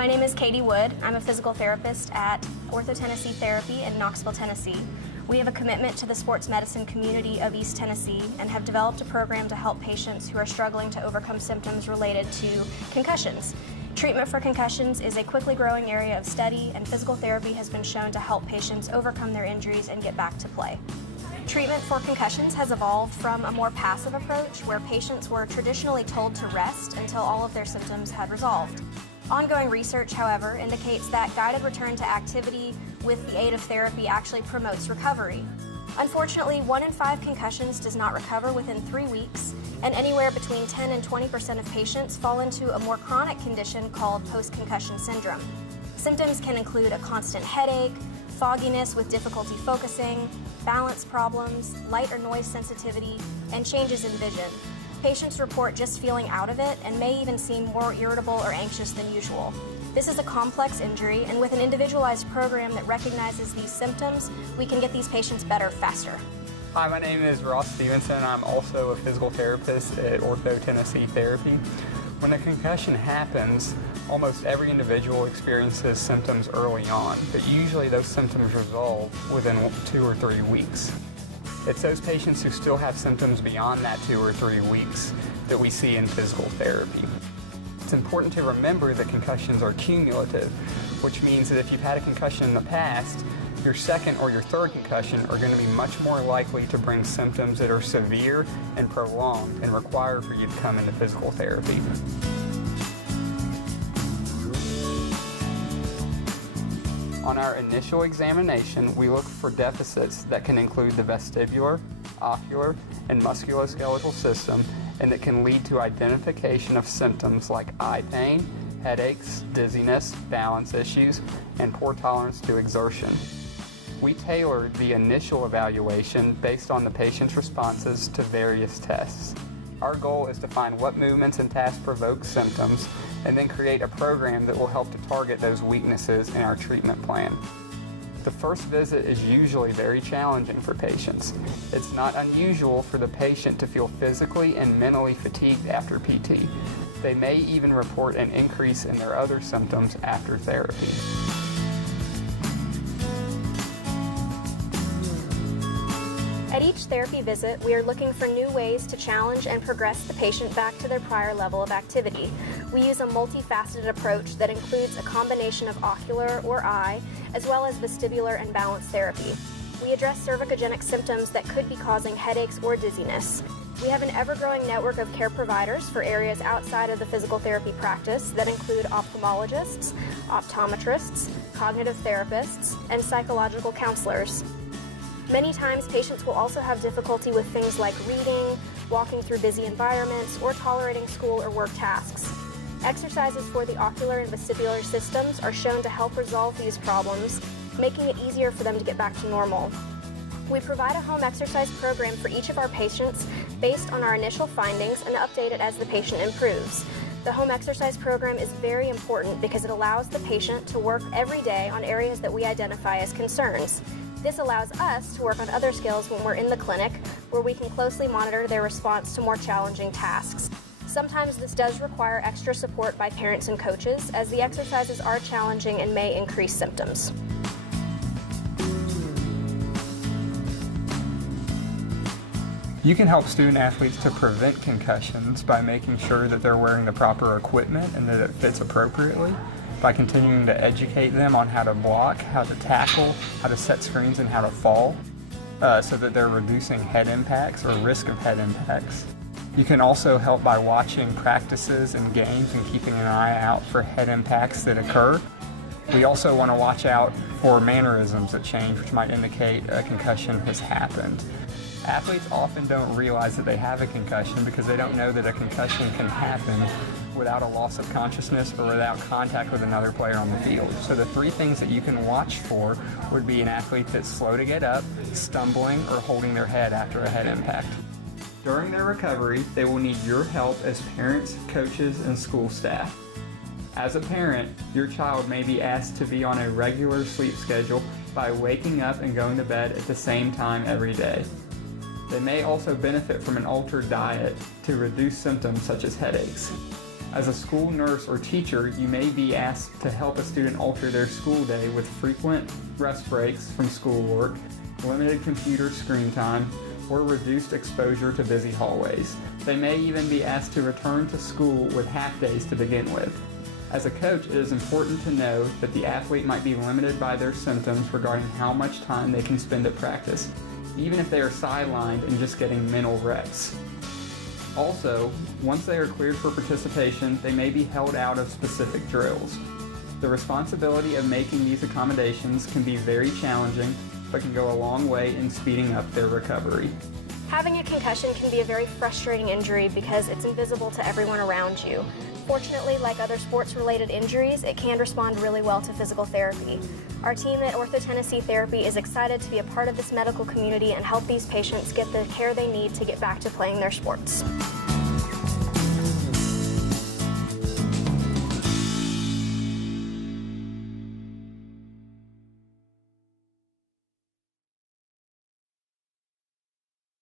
My name is Katie Wood. I'm a physical therapist at OrthoTennessee Therapy in Knoxville, Tennessee. We have a commitment to the sports medicine community of East Tennessee and have developed a program to help patients who are struggling to overcome symptoms related to concussions. Treatment for concussions is a quickly growing area of study, and physical therapy has been shown to help patients overcome their injuries and get back to play. Treatment for concussions has evolved from a more passive approach where patients were traditionally told to rest until all of their symptoms had resolved. Ongoing research, however, indicates that guided return to activity with the aid of therapy actually promotes recovery. Unfortunately, 1 in 5 concussions does not recover within 3 weeks, and anywhere between 10 and 20% of patients fall into a more chronic condition called post-concussion syndrome. Symptoms can include a constant headache, fogginess with difficulty focusing, balance problems, light or noise sensitivity, and changes in vision. Patients report just feeling out of it and may even seem more irritable or anxious than usual. This is a complex injury, and with an individualized program that recognizes these symptoms, we can get these patients better faster. Hi, my name is Ross Stevenson. I'm also a physical therapist at OrthoTennessee Therapy. When a concussion happens, almost every individual experiences symptoms early on, but usually those symptoms resolve within 2 or 3 weeks. It's those patients who still have symptoms beyond that 2 or 3 weeks that we see in physical therapy. It's important to remember that concussions are cumulative, which means that if you've had a concussion in the past, your second or your third concussion are going to be much more likely to bring symptoms that are severe and prolonged and require for you to come into physical therapy. On our initial examination, we look for deficits that can include the vestibular, ocular, and musculoskeletal system, and that can lead to identification of symptoms like eye pain, headaches, dizziness, balance issues, and poor tolerance to exertion. We tailor the initial evaluation based on the patient's responses to various tests. Our goal is to find what movements and tasks provoke symptoms and then create a program that will help to target those weaknesses in our treatment plan. The first visit is usually very challenging for patients. It's not unusual for the patient to feel physically and mentally fatigued after PT. They may even report an increase in their other symptoms after therapy. At each therapy visit, we are looking for new ways to challenge and progress the patient back to their prior level of activity. We use a multifaceted approach that includes a combination of ocular or eye, as well as vestibular and balance therapy. We address cervicogenic symptoms that could be causing headaches or dizziness. We have an ever-growing network of care providers for areas outside of the physical therapy practice that include ophthalmologists, optometrists, cognitive therapists, and psychological counselors. Many times, patients will also have difficulty with things like reading, walking through busy environments, or tolerating school or work tasks. Exercises for the ocular and vestibular systems are shown to help resolve these problems, making it easier for them to get back to normal. We provide a home exercise program for each of our patients based on our initial findings and update it as the patient improves. The home exercise program is very important because it allows the patient to work every day on areas that we identify as concerns. This allows us to work on other skills when we're in the clinic, where we can closely monitor their response to more challenging tasks. Sometimes this does require extra support by parents and coaches, as the exercises are challenging and may increase symptoms. You can help student athletes to prevent concussions by making sure that they're wearing the proper equipment and that it fits appropriately, by continuing to educate them on how to block, how to tackle, how to set screens, and how to fall, so that they're reducing head impacts or risk of head impacts. You can also help by watching practices and games and keeping an eye out for head impacts that occur. We also want to watch out for mannerisms that change, which might indicate a concussion has happened. Athletes often don't realize that they have a concussion because they don't know that a concussion can happen without a loss of consciousness or without contact with another player on the field. So the 3 things that you can watch for would be an athlete that's slow to get up, stumbling, or holding their head after a head impact. During their recovery, they will need your help as parents, coaches, and school staff. As a parent, your child may be asked to be on a regular sleep schedule by waking up and going to bed at the same time every day. They may also benefit from an altered diet to reduce symptoms such as headaches. As a school nurse or teacher, you may be asked to help a student alter their school day with frequent rest breaks from schoolwork, limited computer screen time, or reduced exposure to busy hallways. They may even be asked to return to school with half days to begin with. As a coach, it is important to know that the athlete might be limited by their symptoms regarding how much time they can spend at practice, even if they are sidelined and just getting mental reps. Also, once they are cleared for participation, they may be held out of specific drills. The responsibility of making these accommodations can be very challenging, but can go a long way in speeding up their recovery. Having a concussion can be a very frustrating injury because it's invisible to everyone around you. Fortunately, like other sports-related injuries, it can respond really well to physical therapy. Our team at OrthoTennessee Therapy is excited to be a part of this medical community and help these patients get the care they need to get back to playing their sports.